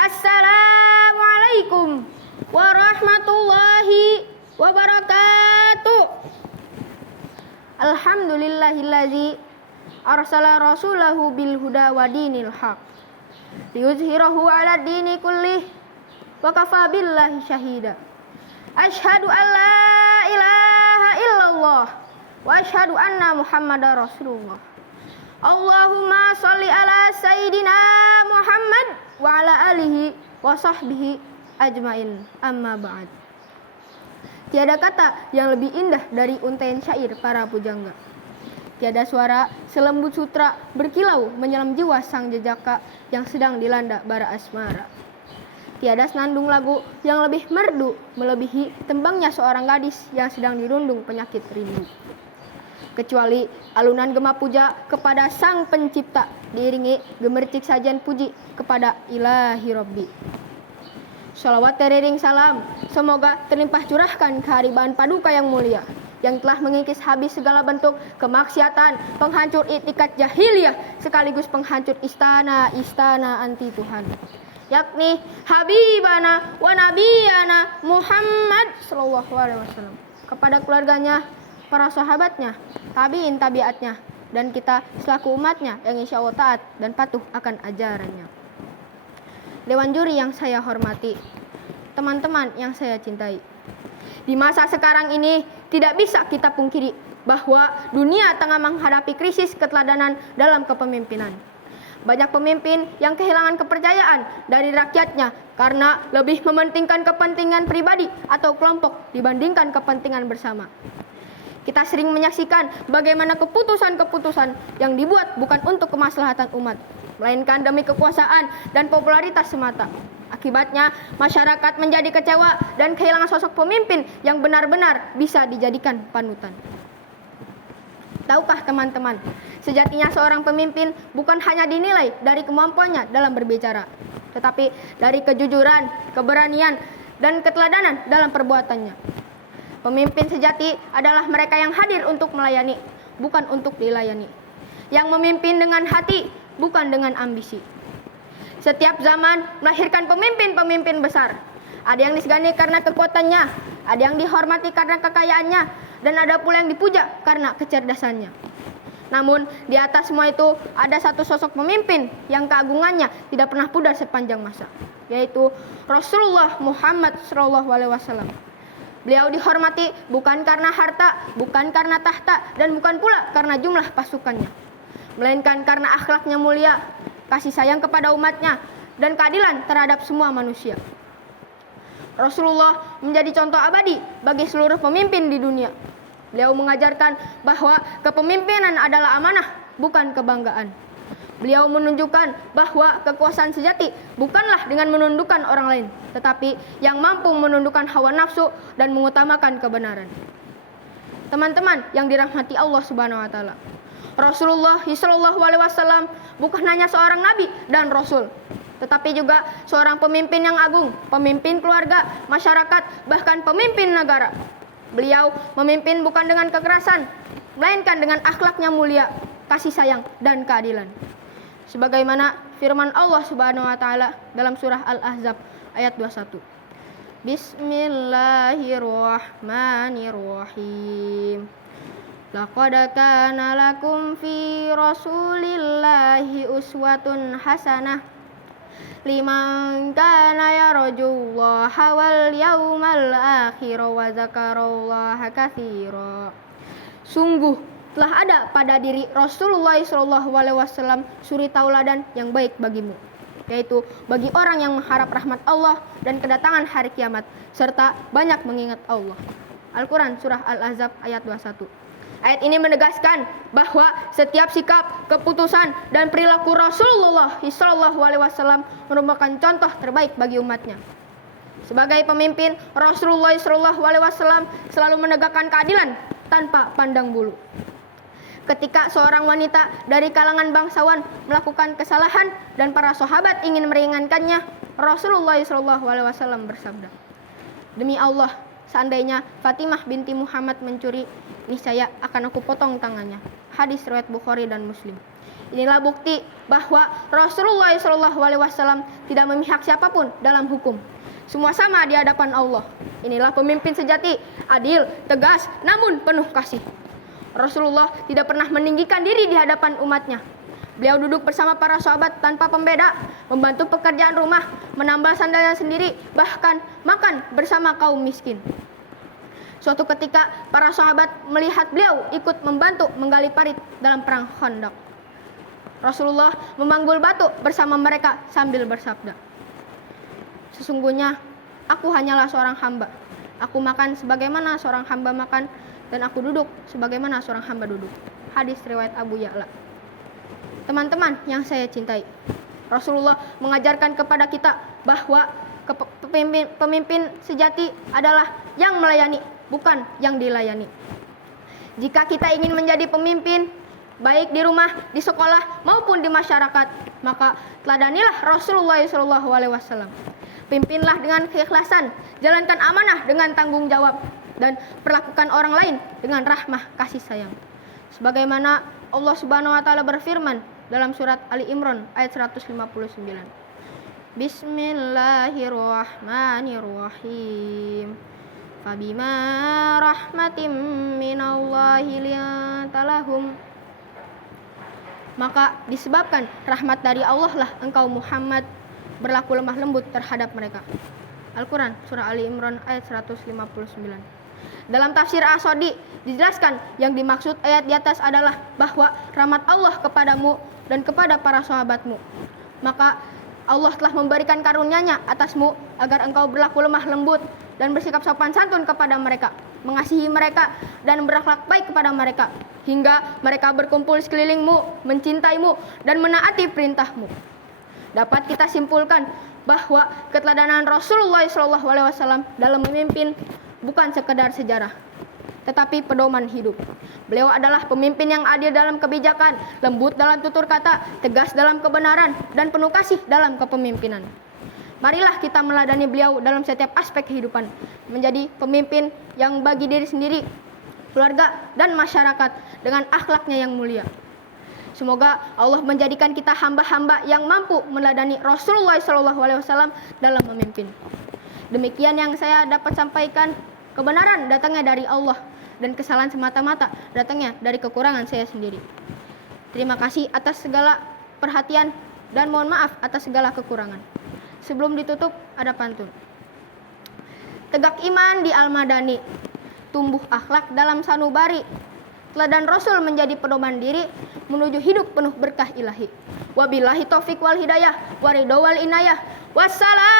Assalamualaikum warahmatullahi wabarakatuh. Alhamdulillahillazi arsala rasulahu bil huda wa dinil haq liyuzhirahu ala dini kullih wa kafa billahi syahida. Asyhadu an la ilaha illallah wa asyhadu anna muhammadar rasulullah. Allahumma sholli ala sayyidina Muhammad wa ala alihi wa sahbihi ajmain, amma ba'd. Tiada kata yang lebih indah dari untaian syair para pujangga. Tiada suara selembut sutra berkilau menyelam jiwa sang jejaka yang sedang dilanda bara asmara. Tiada senandung lagu yang lebih merdu melebihi tembangnya seorang gadis yang sedang dirundung penyakit rindu. Kecuali alunan gema puja kepada sang pencipta diiringi gemercik sajian puji kepada ilahi Rabbi. Shalawat teriring salam semoga terlimpah curahkan keharibaan paduka yang mulia yang telah mengikis habis segala bentuk kemaksiatan, penghancur itikat jahiliyah sekaligus penghancur istana-istana anti Tuhan, yakni Habibana wa Nabiyana Muhammad sallallahu alaihi wasallam, kepada keluarganya, para sahabatnya, tabi'in tabiatnya, dan kita selaku umatnya yang insya Allah taat dan patuh akan ajarannya. Dewan juri yang saya hormati, teman-teman yang saya cintai, di masa sekarang ini tidak bisa kita pungkiri bahwa dunia tengah menghadapi krisis keteladanan dalam kepemimpinan. Banyak pemimpin yang kehilangan kepercayaan dari rakyatnya karena lebih mementingkan kepentingan pribadi atau kelompok dibandingkan kepentingan bersama. Kita sering menyaksikan bagaimana keputusan-keputusan yang dibuat bukan untuk kemaslahatan umat, melainkan demi kekuasaan dan popularitas semata. Akibatnya, masyarakat menjadi kecewa dan kehilangan sosok pemimpin yang benar-benar bisa dijadikan panutan. Tahukah teman-teman, sejatinya seorang pemimpin bukan hanya dinilai dari kemampuannya dalam berbicara, tetapi dari kejujuran, keberanian, dan keteladanan dalam perbuatannya. Pemimpin sejati adalah mereka yang hadir untuk melayani, bukan untuk dilayani. Yang memimpin dengan hati, bukan dengan ambisi. Setiap zaman melahirkan pemimpin-pemimpin besar. Ada yang disegani karena kekuatannya, ada yang dihormati karena kekayaannya, dan ada pula yang dipuja karena kecerdasannya. Namun, di atas semua itu ada satu sosok pemimpin yang keagungannya tidak pernah pudar sepanjang masa, yaitu Rasulullah Muhammad SAW. Beliau dihormati bukan karena harta, bukan karena tahta, dan bukan pula karena jumlah pasukannya, melainkan karena akhlaknya mulia, kasih sayang kepada umatnya, dan keadilan terhadap semua manusia. Rasulullah menjadi contoh abadi bagi seluruh pemimpin di dunia. Beliau mengajarkan bahwa kepemimpinan adalah amanah, bukan kebanggaan. Beliau menunjukkan bahwa kekuasaan sejati bukanlah dengan menundukkan orang lain, tetapi yang mampu menundukkan hawa nafsu dan mengutamakan kebenaran. Teman-teman yang dirahmati Allah Subhanahu wa taala, Rasulullah SAW bukan hanya seorang nabi dan rasul, tetapi juga seorang pemimpin yang agung, pemimpin keluarga, masyarakat, bahkan pemimpin negara. Beliau memimpin bukan dengan kekerasan, melainkan dengan akhlaknya mulia, kasih sayang, dan keadilan. Sebagaimana firman Allah Subhanahu wa taala dalam surah Al-Ahzab ayat 21. Bismillahirrahmanirrahim. Laqad kana lakum fi Rasulillahi uswatun hasanah liman kana yarjullaha wal yawmal akhir wa dzakarallaha katsira. Sungguh telah ada pada diri Rasulullah SAW suri tauladan yang baik bagimu, yaitu bagi orang yang mengharap rahmat Allah dan kedatangan hari kiamat, serta banyak mengingat Allah. Al-Quran Surah Al-Ahzab ayat 21. Ayat ini menegaskan bahwa setiap sikap, keputusan, dan perilaku Rasulullah SAW merupakan contoh terbaik bagi umatnya. Sebagai pemimpin, Rasulullah SAW selalu menegakkan keadilan tanpa pandang bulu. Ketika seorang wanita dari kalangan bangsawan melakukan kesalahan dan para sahabat ingin meringankannya, Rasulullah SAW bersabda, "Demi Allah, seandainya Fatimah binti Muhammad mencuri, niscaya akan aku potong tangannya." Hadis riwayat Bukhari dan Muslim. Inilah bukti bahwa Rasulullah SAW tidak memihak siapapun dalam hukum. Semua sama di hadapan Allah. Inilah pemimpin sejati, adil, tegas, namun penuh kasih. Rasulullah tidak pernah meninggikan diri di hadapan umatnya. Beliau duduk bersama para sahabat tanpa pembeda, membantu pekerjaan rumah, menambal sandalnya sendiri, bahkan makan bersama kaum miskin. Suatu ketika para sahabat melihat beliau ikut membantu menggali parit dalam perang Khandaq. Rasulullah memanggul batu bersama mereka sambil bersabda, "Sesungguhnya aku hanyalah seorang hamba. Aku makan sebagaimana seorang hamba makan, dan aku duduk sebagaimana seorang hamba duduk." Hadis riwayat Abu Ya'la. Teman-teman yang saya cintai, Rasulullah mengajarkan kepada kita bahwa pemimpin sejati adalah yang melayani, bukan yang dilayani. Jika kita ingin menjadi pemimpin, baik di rumah, di sekolah, maupun di masyarakat, maka teladanilah Rasulullah SAW. Pimpinlah dengan keikhlasan, jalankan amanah dengan tanggung jawab, dan perlakukan orang lain dengan rahmah kasih sayang. Sebagaimana Allah Subhanahu wa taala berfirman dalam surat Ali Imran ayat 159. Bismillahirrahmanirrahim. Fabima rahmatim minallahi lintalahum. Maka disebabkan rahmat dari Allah lah engkau Muhammad berlaku lemah lembut terhadap mereka. Al-Quran surah Ali Imran ayat 159. Dalam tafsir As-Sodi dijelaskan yang dimaksud ayat di atas adalah bahwa rahmat Allah kepadamu dan kepada para sahabatmu. Maka Allah telah memberikan karunia-Nya atasmu agar engkau berlaku lemah lembut dan bersikap sopan santun kepada mereka, mengasihi mereka dan berakhlak baik kepada mereka, hingga mereka berkumpul sekelilingmu, mencintaimu dan menaati perintahmu. Dapat kita simpulkan bahwa keteladanan Rasulullah SAW dalam memimpin bukan sekedar sejarah, tetapi pedoman hidup. Beliau adalah pemimpin yang adil dalam kebijakan, lembut dalam tutur kata, tegas dalam kebenaran, dan penuh kasih dalam kepemimpinan. Marilah kita meladani beliau dalam setiap aspek kehidupan, menjadi pemimpin yang bagi diri sendiri, keluarga, dan masyarakat dengan akhlaknya yang mulia. Semoga Allah menjadikan kita hamba-hamba yang mampu meladani Rasulullah SAW dalam memimpin. Demikian yang saya dapat sampaikan. Kebenaran datangnya dari Allah, dan kesalahan semata-mata datangnya dari kekurangan saya sendiri. Terima kasih atas segala perhatian dan mohon maaf atas segala kekurangan. Sebelum ditutup ada pantun. Tegak iman di Al-Madani, tumbuh akhlak dalam sanubari. Teladan Rasul menjadi pedoman diri menuju hidup penuh berkah ilahi. Wabillahi taufik wal hidayah, waridho wal inayah. Wassalam.